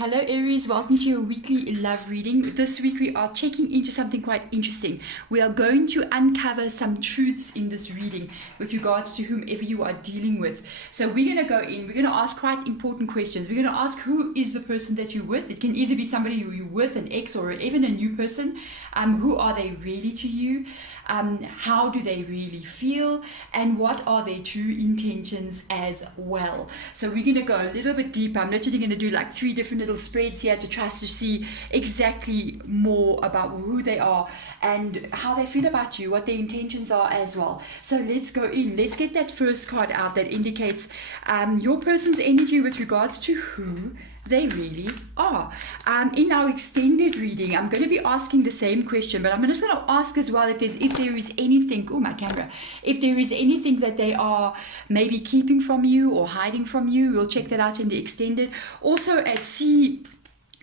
Hello Aries, welcome to your weekly love reading. This week we are checking into something quite interesting. We are going to uncover some truths in this reading with regards to whomever you are dealing with. So we're going to go in, we're going to ask quite important questions. We're going to ask, who is the person that you're with? It can either be somebody who you're with, an ex, or even a new person. Who are they really to you? How do they really feel? And what are their true intentions as well? So we're going to go a little bit deeper. I'm literally going to do like 3 different little spreads here to try to see exactly more about who they are and how they feel about you, what their intentions are as well. So let's go in. Let's get that first card out that indicates your person's energy with regards to who they really are. In our extended reading, I'm going to be asking the same question, but I'm just going to ask as well if there is anything, if there is anything that they are maybe keeping from you or hiding from you. We'll check that out in the extended. Also, see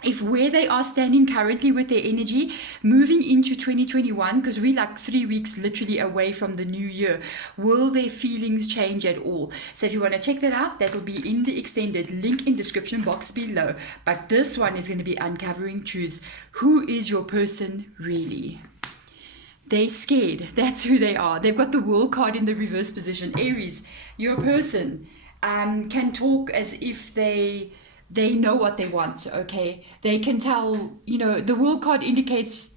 if where they are standing currently with their energy moving into 2021, because we're like 3 weeks literally away from the new year, will their feelings change at all? So if you want to check that out, that will be in the extended, link in description box below. But this one is going to be uncovering truths. Who is your person really? They're scared. That's who they are. They've got the World card in the reverse position. Aries, your person can talk as if they know what they want, okay? They can tell, the World card indicates,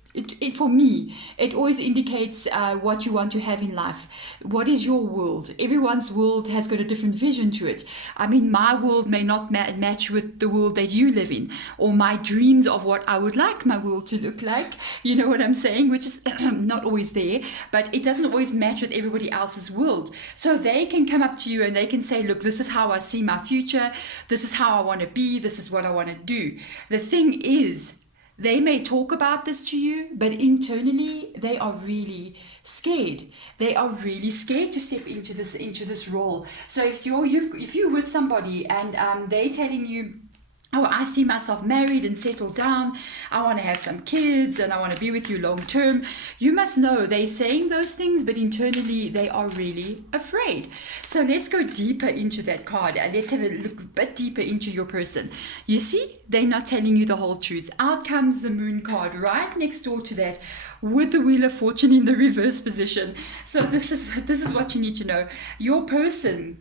for me, it always indicates what you want to have in life. What is your world? Everyone's world has got a different vision to it. I mean, my world may not match with the world that you live in, or my dreams of what I would like my world to look like. You know what I'm saying? Which is not always there, but it doesn't always match with everybody else's world. So they can come up to you and they can say, look, this is how I see my future. This is how I want to be. This is what I want to do. The thing is, they may talk about this to you, but internally they are really scared. They are really scared to step into this role. So if you're with somebody and they're telling you, oh, I see myself married and settled down, I want to have some kids and I want to be with you long term, you must know they're saying those things, but internally they are really afraid. So let's go deeper into that card. Let's have a look a bit deeper into your person. You see, they're not telling you the whole truth. Out comes the Moon card right next door to that with the Wheel of Fortune in the reverse position. So this is what you need to know. Your person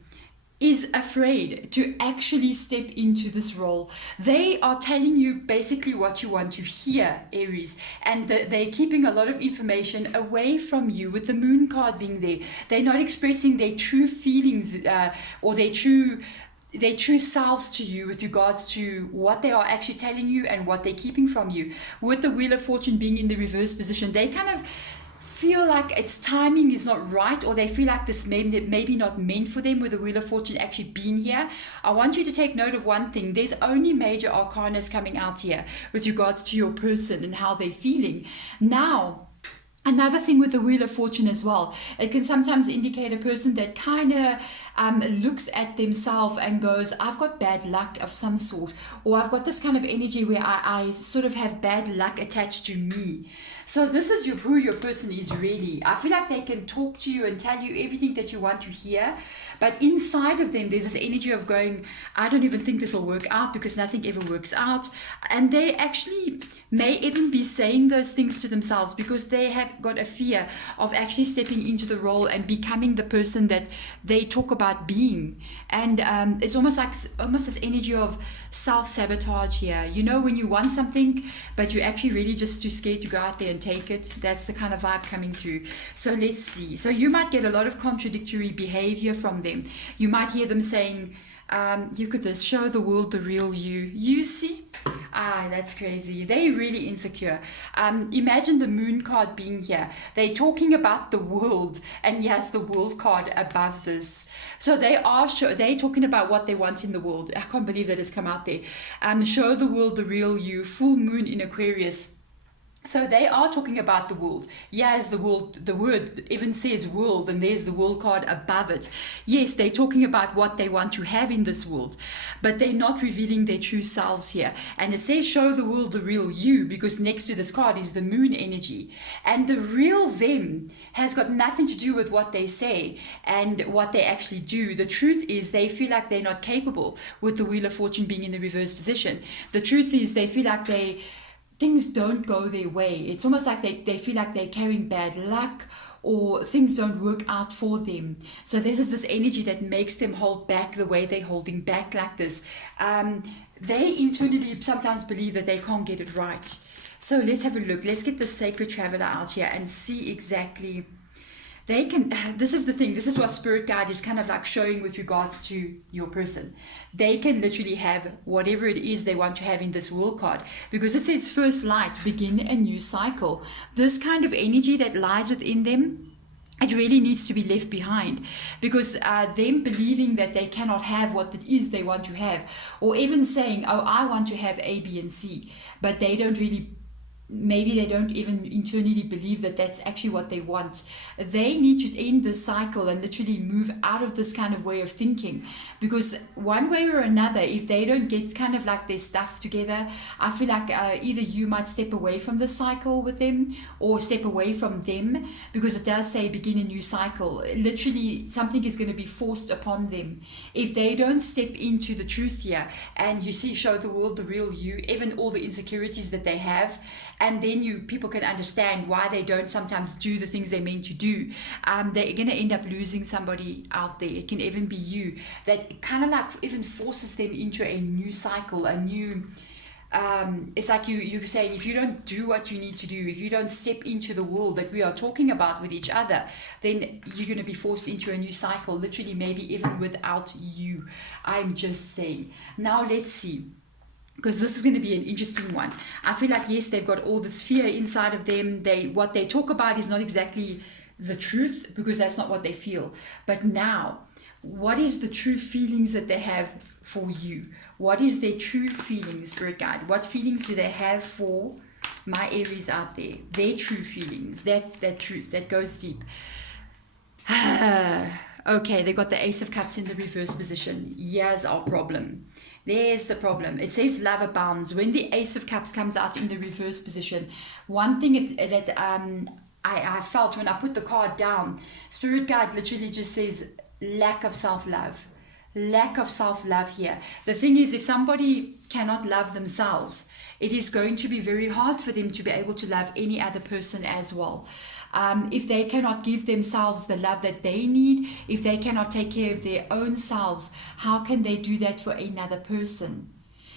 is afraid to actually step into this role. They are telling you basically what you want to hear, Aries, and they're keeping a lot of information away from you with the Moon card being there. They're not expressing their true feelings or their true selves to you with regards to what they are actually telling you and what they're keeping from you. With the Wheel of Fortune being in the reverse position, they kind of feel like its timing is not right, or they feel like this maybe not meant for them with the Wheel of Fortune actually being here. I want you to take note of one thing. There's only major arcanas coming out here with regards to your person and how they're feeling. Now, another thing with the Wheel of Fortune as well, it can sometimes indicate a person that kind of looks at themselves and goes, I've got bad luck of some sort, or I've got this kind of energy where I sort of have bad luck attached to me. So this is who your person is really. I feel like they can talk to you and tell you everything that you want to hear, but inside of them there's this energy of going, I don't even think this will work out because nothing ever works out. And they actually may even be saying those things to themselves because they have got a fear of actually stepping into the role and becoming the person that they talk about being. And it's almost this energy of self-sabotage here. You know, when you want something but you're actually really just too scared to go out there and take it. That's the kind of vibe coming through. So let's see. So you might get a lot of contradictory behavior from them. You might hear them saying, look at this, show the world the real you. You see? That's crazy. They're really insecure. Imagine the Moon card being here. They're talking about the world, and yes, the World card above this. So they're talking about what they want in the world. I can't believe that has come out there. Show the world the real you. Full moon in Aquarius. So they are talking about the world. Yes, the world, the word even says world, and there's the world card above it. Yes, they're talking about what they want to have in this world, but they're not revealing their true selves here. And it says show the world the real you, because next to this card is the moon energy. And the real them has got nothing to do with what they say and what they actually do. The truth is they feel like they're not capable, with the Wheel of Fortune being in the reverse position. The truth is they feel like things don't go their way. It's almost like they feel like they're carrying bad luck, or things don't work out for them. So this is this energy that makes them hold back the way they're holding back like this. They internally sometimes believe that they can't get it right. So let's have a look. Let's get the Sacred Traveler out here and see exactly. They can, this is the thing, this is what Spirit Guide is kind of like showing with regards to your person. They can literally have whatever it is they want to have in this world card, because it says first light, begin a new cycle. This kind of energy that lies within them, it really needs to be left behind, because them believing that they cannot have what it is they want to have, or even saying, oh, I want to have A, B, and C, but they don't really, maybe they don't even internally believe that that's actually what they want. They need to end this cycle and literally move out of this kind of way of thinking, because one way or another, if they don't get kind of like their stuff together, I feel like either you might step away from the cycle with them, or step away from them, because it does say begin a new cycle. Literally something is going to be forced upon them if they don't step into the truth here, and you see, show the world the real you, even all the insecurities that they have. And then people can understand why they don't sometimes do the things they're meant to do. They're going to end up losing somebody out there. It can even be you. That kind of like even forces them into a new cycle, a new... it's like you saying, if you don't do what you need to do, if you don't step into the world that we are talking about with each other, then you're going to be forced into a new cycle, literally maybe even without you. I'm just saying. Now let's see, because this is going to be an interesting one. I feel like, yes, they've got all this fear inside of them. What they talk about is not exactly the truth, because that's not what they feel. But now, what is the true feelings that they have for you? What is their true feelings, Spirit Guide? What feelings do they have for my Aries out there? Their true feelings, that truth that goes deep. Okay, they got the Ace of Cups in the reverse position. Here's our problem. There's the problem. It says love abounds. When the Ace of Cups comes out in the reverse position, one thing that I felt when I put the card down, Spirit Guide literally just says lack of self-love. Lack of self-love here. The thing is, if somebody cannot love themselves, it is going to be very hard for them to be able to love any other person as well. If they cannot give themselves the love that they need, if they cannot take care of their own selves, how can they do that for another person?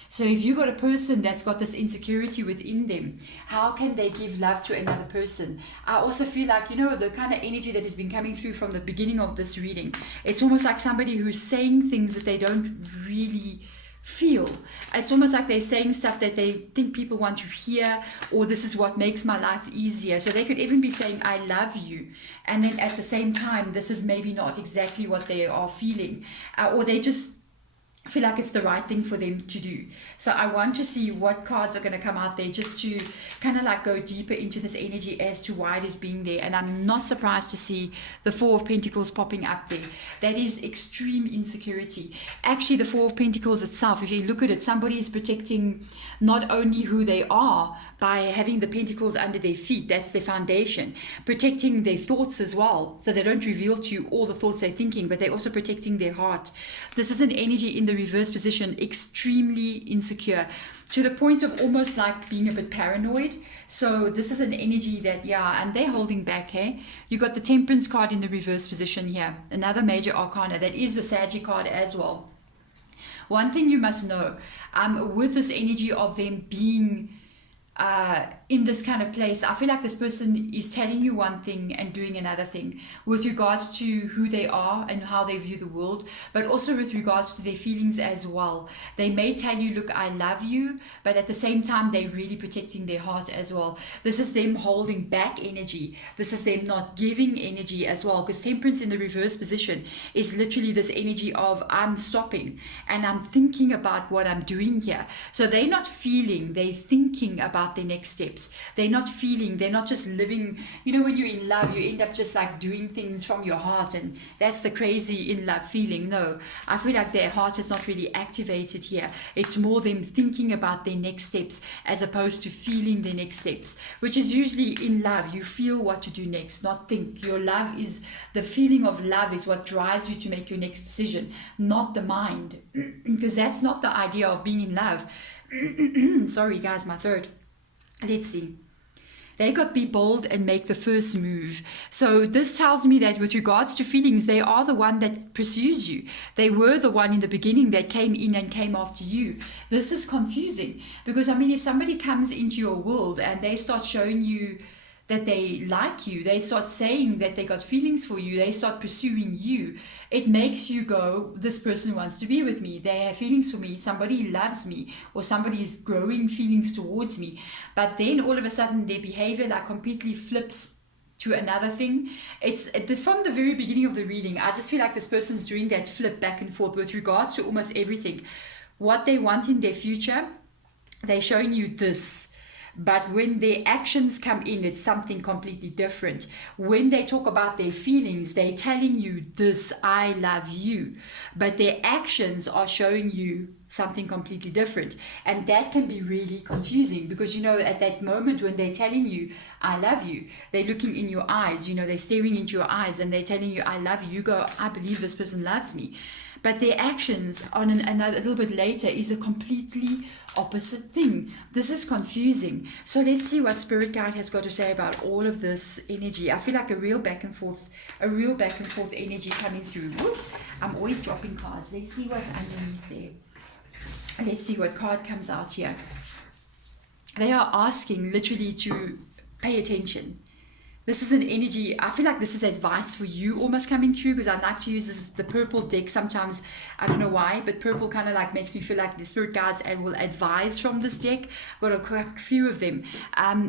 So if you got a person that's got this insecurity within them, how can they give love to another person? I also feel like, the kind of energy that has been coming through from the beginning of this reading, it's almost like somebody who's saying things that they don't really feel. It's almost like they're saying stuff that they think people want to hear, or this is what makes my life easier. So they could even be saying, I love you. And then at the same time, this is maybe not exactly what they are feeling. Or they just feel like it's the right thing for them to do. So I want to see what cards are going to come out there, just to kind of like go deeper into this energy as to why it is being there. And I'm not surprised to see the Four of Pentacles popping up there. That is extreme insecurity. Actually, the Four of Pentacles itself, if you look at it, somebody is protecting not only who they are by having the pentacles under their feet, that's their foundation, protecting their thoughts as well, so they don't reveal to you all the thoughts they're thinking, but they're also protecting their heart. This is an energy in the reverse position, extremely insecure, to the point of almost like being a bit paranoid. So this is an energy that, and they're holding back, hey? You got the Temperance card in the reverse position here, another major arcana. That is the Sagittarius card as well. One thing you must know, with this energy of them being in this kind of place, I feel like this person is telling you one thing and doing another thing with regards to who they are and how they view the world, but also with regards to their feelings as well. They may tell you, look, I love you, but at the same time, they're really protecting their heart as well. This is them holding back energy. This is them not giving energy as well, because Temperance in the reverse position is literally this energy of I'm stopping and I'm thinking about what I'm doing here. So they're not feeling, they're thinking about their next steps. steps. They're not feeling, they're not just living. You know, when you're in love, you end up just like doing things from your heart, and that's the crazy in love feeling. No, I feel like their heart is not really activated here. It's more them thinking about their next steps as opposed to feeling their next steps, which is usually in love. You feel what to do next, not think. Your love is, the feeling of love is what drives you to make your next decision, not the mind, because that's not the idea of being in love. Sorry guys, my throat. Let's see. They got be bold and make the first move. So this tells me that with regards to feelings, they are the one that pursues you. They were the one in the beginning that came in and came after you. This is confusing because, I mean, if somebody comes into your world and they start showing you that they like you, they start saying that they got feelings for you, they start pursuing you, it makes you go, this person wants to be with me, they have feelings for me, somebody loves me, or somebody is growing feelings towards me. But then all of a sudden their behavior like completely flips to another thing. It's from the very beginning of the reading, I just feel like this person's doing that flip back and forth with regards to almost everything. What they want in their future, they're showing you this. But when their actions come in, it's something completely different. When they talk about their feelings, they're telling you this, I love you. But their actions are showing you something completely different. And that can be really confusing because, you know, at that moment when they're telling you, I love you, they're looking in your eyes, you know, they're staring into your eyes and they're telling you, I love you. You go, I believe this person loves me. But their actions on another, a little bit later is a completely opposite thing. This is confusing. So let's see what Spirit Guide has got to say about all of this energy. I feel like a real back and forth energy coming through. Whoop. I'm always dropping cards. Let's see what's underneath there. Let's see what card comes out here. They are asking literally to pay attention. This is an energy, I feel like this is advice for you almost coming through because I like to use this, the purple deck sometimes. I don't know why, but purple kind of like makes me feel like the spirit guides will advise from this deck. I've got a few of them.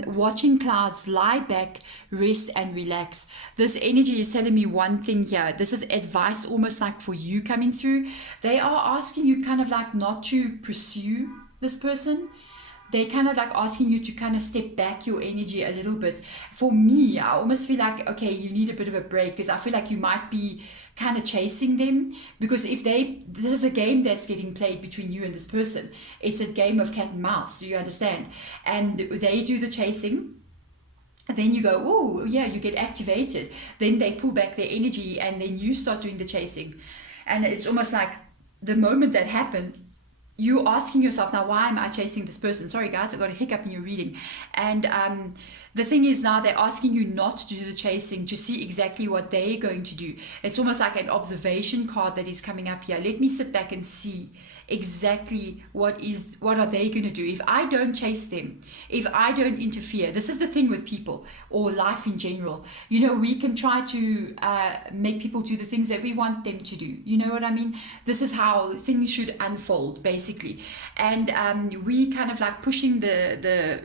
Watching clouds, lie back, rest and relax. This energy is telling me one thing here. This is advice almost like for you coming through. They are asking you kind of like not to pursue this person. They're kind of like asking you to kind of step back your energy a little bit. For me, I almost feel like, okay, you need a bit of a break because I feel like you might be kind of chasing them because this is a game that's getting played between you and this person. It's a game of cat and mouse, do you understand? And they do the chasing. And then you go, oh, yeah, you get activated. Then they pull back their energy and then you start doing the chasing. And it's almost like the moment that happens, you asking yourself, now why am I chasing this person? Sorry guys, I got a hiccup in your reading. And the thing is now they're asking you not to do the chasing, to see exactly what they're going to do. It's almost like an observation card that is coming up here. Let me sit back and see exactly what are they going to do. If I don't chase them, if I don't interfere, this is the thing with people or life in general. You know, we can try to make people do the things that we want them to do. You know what I mean? This is how things should unfold, basically. And we kind of like pushing the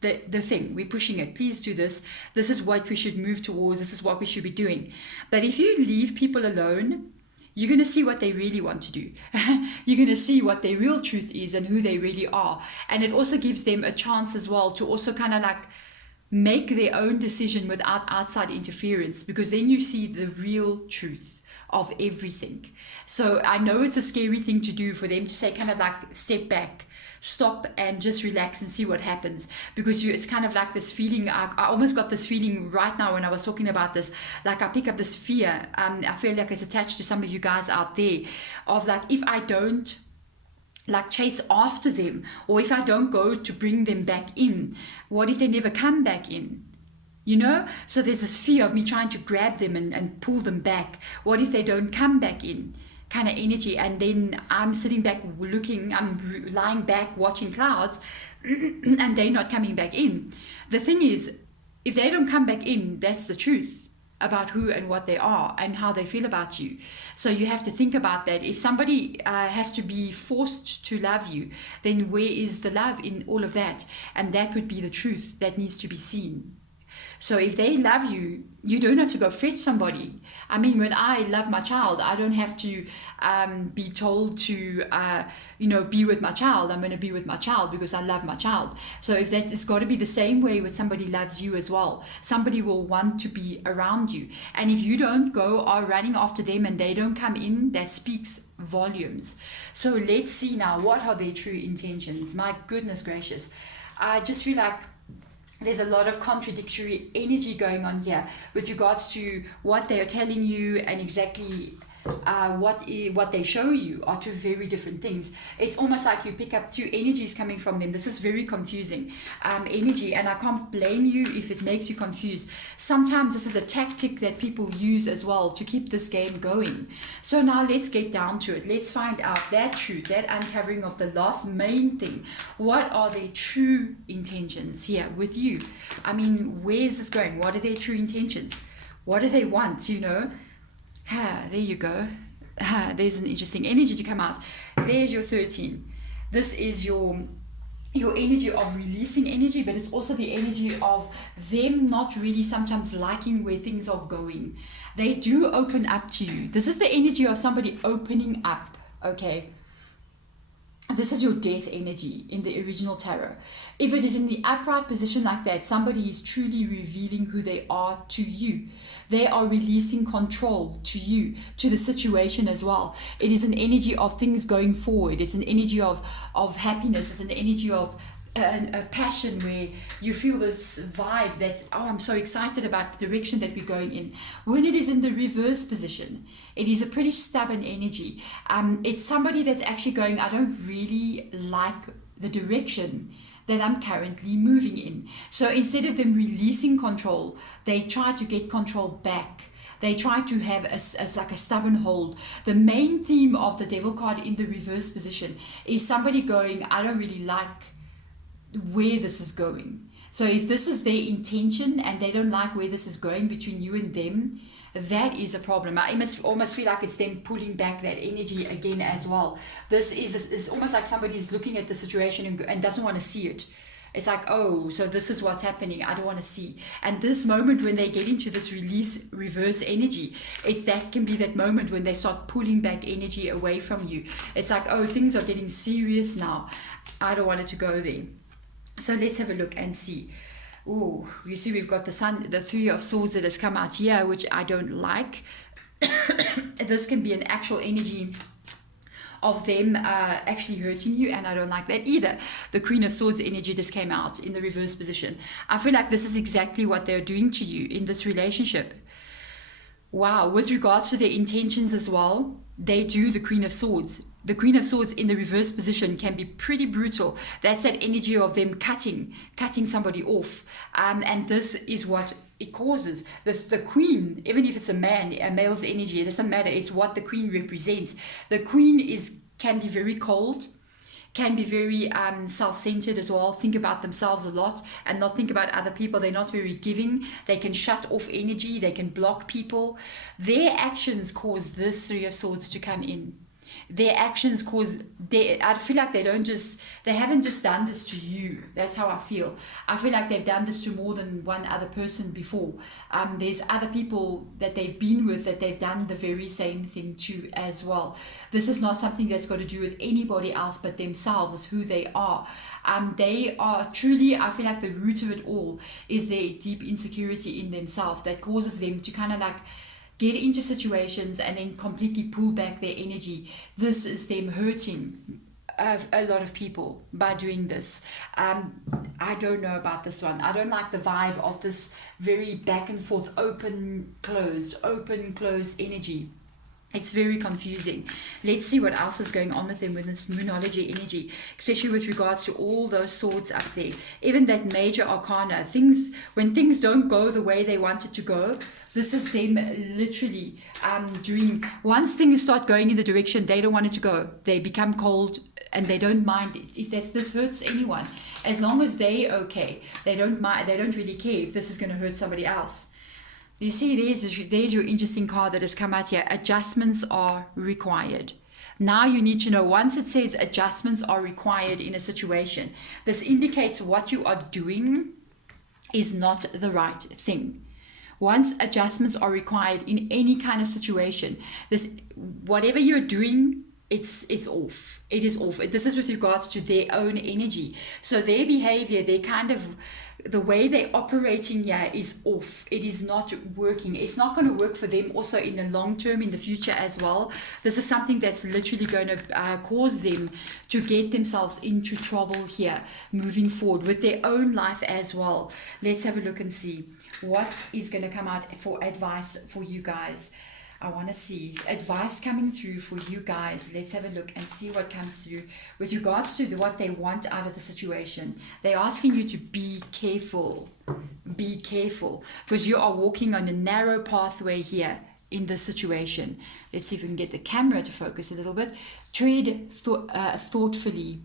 thing, we're pushing it. Please do this. This is what we should move towards. This is what we should be doing. But if you leave people alone, you're going to see what they really want to do. You're going to see what their real truth is and who they really are. And it also gives them a chance as well to also kind of like make their own decision without outside interference, because then you see the real truth of everything. So I know it's a scary thing to do for them to say kind of like step back, stop and just relax and see what happens, because it's kind of like this feeling. I almost got this feeling right now when I was talking about this, like I pick up this fear. I feel like it's attached to some of you guys out there of like, if I don't like chase after them, or if I don't go to bring them back in, what if they never come back in? You know, so there's this fear of me trying to grab them and pull them back. What if they don't come back in? Kind of energy. And then I'm sitting back looking, I'm lying back watching clouds and they're not coming back in. The thing is, if they don't come back in, that's the truth about who and what they are and how they feel about you. So you have to think about that. If somebody has to be forced to love you, then where is the love in all of that? And that would be the truth that needs to be seen. So if they love you, you don't have to go fetch somebody. I mean, when I love my child, I don't have to be told to, be with my child. I'm going to be with my child because I love my child. So if that, it's got to be the same way when somebody loves you as well. Somebody will want to be around you. And if you don't go or running after them and they don't come in, that speaks volumes. So let's see now, what are their true intentions? My goodness gracious. I just feel like there's a lot of contradictory energy going on here with regards to what they are telling you and exactly what they show you are two very different things. It's almost like you pick up two energies coming from them. This is very confusing energy, and I can't blame you if it makes you confused. Sometimes this is a tactic that people use as well to keep this game going. So now let's get down to it. Let's find out that truth, that uncovering of the last main thing. What are their true intentions here with you? I mean, where's this going? What are their true intentions? What do they want, there you go. There's an interesting energy to come out. There's your 13. This is your energy of releasing energy, but it's also the energy of them not really sometimes liking where things are going. They do open up to you. This is the energy of somebody opening up, okay? This is your death energy in the original tarot. If it is in the upright position like that, somebody is truly revealing who they are to you. They are releasing control to you, to the situation as well. It is an energy of things going forward. It's an energy of happiness. It's an energy of a passion where you feel this vibe that, I'm so excited about the direction that we're going in. When it is in the reverse position, it is a pretty stubborn energy. It's somebody that's actually going, I don't really like the direction that I'm currently moving in. So instead of them releasing control, they try to get control back. They try to have like a stubborn hold. The main theme of the Devil card in the reverse position is somebody going, I don't really like where this is going. So if this is their intention and they don't like where this is going between you and them, that is a problem. I must almost feel like it's them pulling back that energy again as well. This is almost like somebody is looking at the situation and doesn't want to see it. It's like, oh, so this is what's happening. I don't want to see. And this moment when they get into this release reverse energy, that can be that moment when they start pulling back energy away from you. It's like, oh, things are getting serious now. I don't want it to go there. So let's have a look and see. Oh, you see we've got the Sun, the Three of Swords that has come out here, which I don't like. This can be an actual energy of them actually hurting you, and I don't like that either. The Queen of Swords energy just came out in the reverse position. I feel like this is exactly what they're doing to you in this relationship. Wow, with regards to their intentions as well, they do the Queen of Swords. The Queen of Swords in the reverse position can be pretty brutal. That's that energy of them cutting somebody off. And this is what it causes. The Queen, even if it's a male's energy, it doesn't matter. It's what the Queen represents. The Queen can be very cold, can be very self-centered as well, think about themselves a lot and not think about other people. They're not very giving. They can shut off energy. They can block people. Their actions cause this Three of Swords to come in. Their actions I feel like they haven't just done this to you. That's how I feel. I feel like they've done this to more than one other person before. There's other people that they've been with that they've done the very same thing to as well. This is not something that's got to do with anybody else but themselves. It's who they are. They are truly, I feel like the root of it all is their deep insecurity in themselves that causes them to kind of like get into situations and then completely pull back their energy. This is them hurting a lot of people by doing this. I don't know about this one. I don't like the vibe of this very back and forth, open, closed energy. It's very confusing. Let's see what else is going on with them with this Moonology energy, especially with regards to all those swords up there. Even that major arcana, when things don't go the way they want it to go, this is them literally once things start going in the direction they don't want it to go, they become cold and they don't mind if this hurts anyone. As long as they're okay, they don't mind, they don't really care if this is going to hurt somebody else. You see, there's your interesting card that has come out here. Adjustments are required. Now you need to know, once it says adjustments are required in a situation, this indicates what you are doing is not the right thing. Once adjustments are required in any kind of situation, this, whatever you're doing, it's off. It is off. This is with regards to their own energy. So their behavior, their kind of, the way they're operating here is off. It is not working. It's not going to work for them also in the long term, in the future as well. This is something that's literally going to cause them to get themselves into trouble here moving forward with their own life as well. Let's have a look and see what is going to come out for advice for you guys. I want to see advice coming through for you guys. Let's have a look and see what comes through with regards to what they want out of the situation. They're asking you to be careful. Be careful, because you are walking on a narrow pathway here in this situation. Let's see if we can get the camera to focus a little bit. Tread thoughtfully.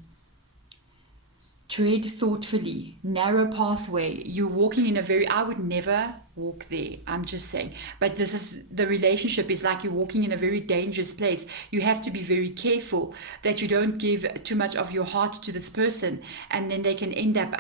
Tread thoughtfully. Narrow pathway. You're walking in a very, I would never walk there, I'm just saying, but this is, the relationship is like you're walking in a very dangerous place. You have to be very careful that you don't give too much of your heart to this person, and then they can end up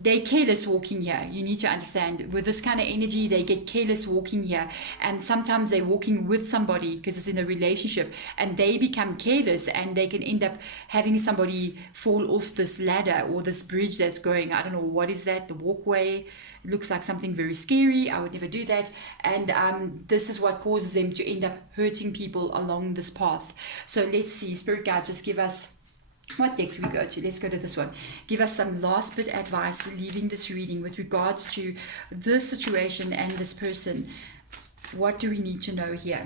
they're careless walking here. You need to understand, with this kind of energy, they get careless walking here, and sometimes they're walking with somebody because it's in a relationship, and they become careless, and they can end up having somebody fall off this ladder or this bridge that's going, I don't know, what is that, the walkway. It looks like something very scary. I would never do that. And this is what causes them to end up hurting people along this path. So let's see, Spirit guides, just give us, what deck do we go to? Let's go to this one. Give us some last bit advice leaving this reading with regards to this situation and this person. What do we need to know here?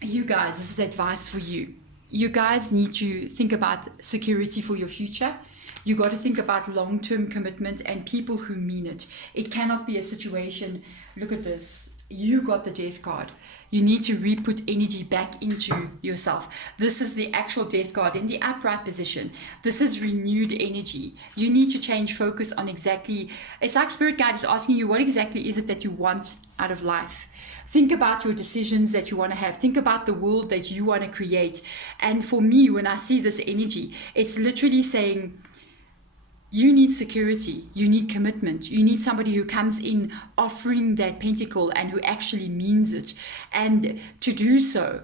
You guys, this is advice for you. You guys need to think about security for your future. You got to think about long-term commitment and people who mean it. It cannot be a situation, look at this, you got the death card. You need to re-put energy back into yourself. This is the actual death card in the upright position. This is renewed energy. You need to change focus on exactly, it's like Spirit Guide is asking you, what exactly is it that you want out of life? Think about your decisions that you want to have. Think about the world that you want to create. And for me, when I see this energy, it's literally saying, you need security, you need commitment, you need somebody who comes in offering that pentacle and who actually means it. And to do so,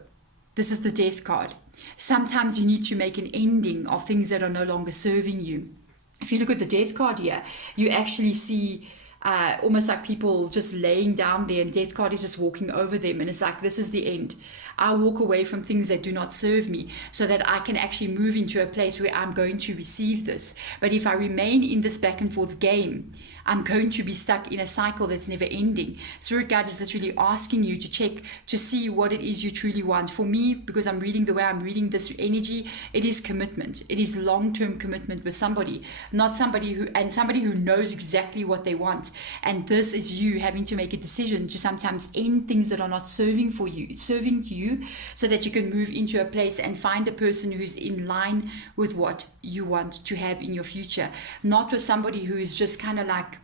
this is the death card. Sometimes you need to make an ending of things that are no longer serving you. If you look at the death card here, you actually see almost like people just laying down there, and death card is just walking over them, and it's like, this is the end. I walk away from things that do not serve me so that I can actually move into a place where I'm going to receive this. But if I remain in this back and forth game, I'm going to be stuck in a cycle that's never ending. Spirit Guide is literally asking you to check to see what it is you truly want. For me, because I'm reading the way I'm reading this energy, it is commitment. It is long-term commitment with somebody, not somebody who knows exactly what they want. And this is you having to make a decision to sometimes end things that are not serving to you, so that you can move into a place and find a person who's in line with what you want to have in your future, not with somebody who is just kind of like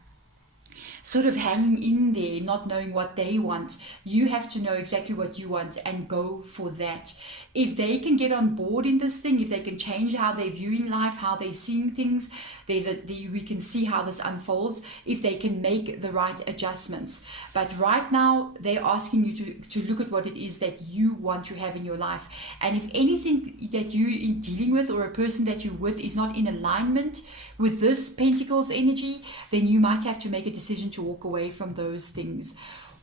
sort of hanging in there, not knowing what they want. You have to know exactly what you want and go for that. If they can get on board in this thing, if they can change how they're viewing life, how they're seeing things, we can see how this unfolds, if they can make the right adjustments. But right now, they're asking you to look at what it is that you want to have in your life. And if anything that you're dealing with, or a person that you're with, is not in alignment with this Pentacles energy, then you might have to make a decision to walk away from those things.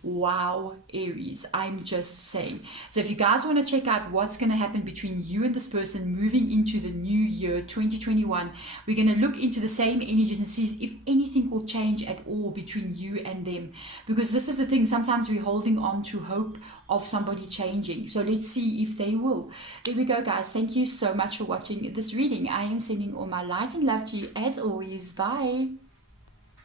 Wow, Aries, I'm just saying. So if you guys want to check out what's going to happen between you and this person moving into the new year 2021, we're going to look into the same energies and see if anything will change at all between you and them. Because this is the thing, sometimes we're holding on to hope of somebody changing. So let's see if they will. There we go, guys. Thank you so much for watching this reading. I am sending all my light and love to you as always. Bye.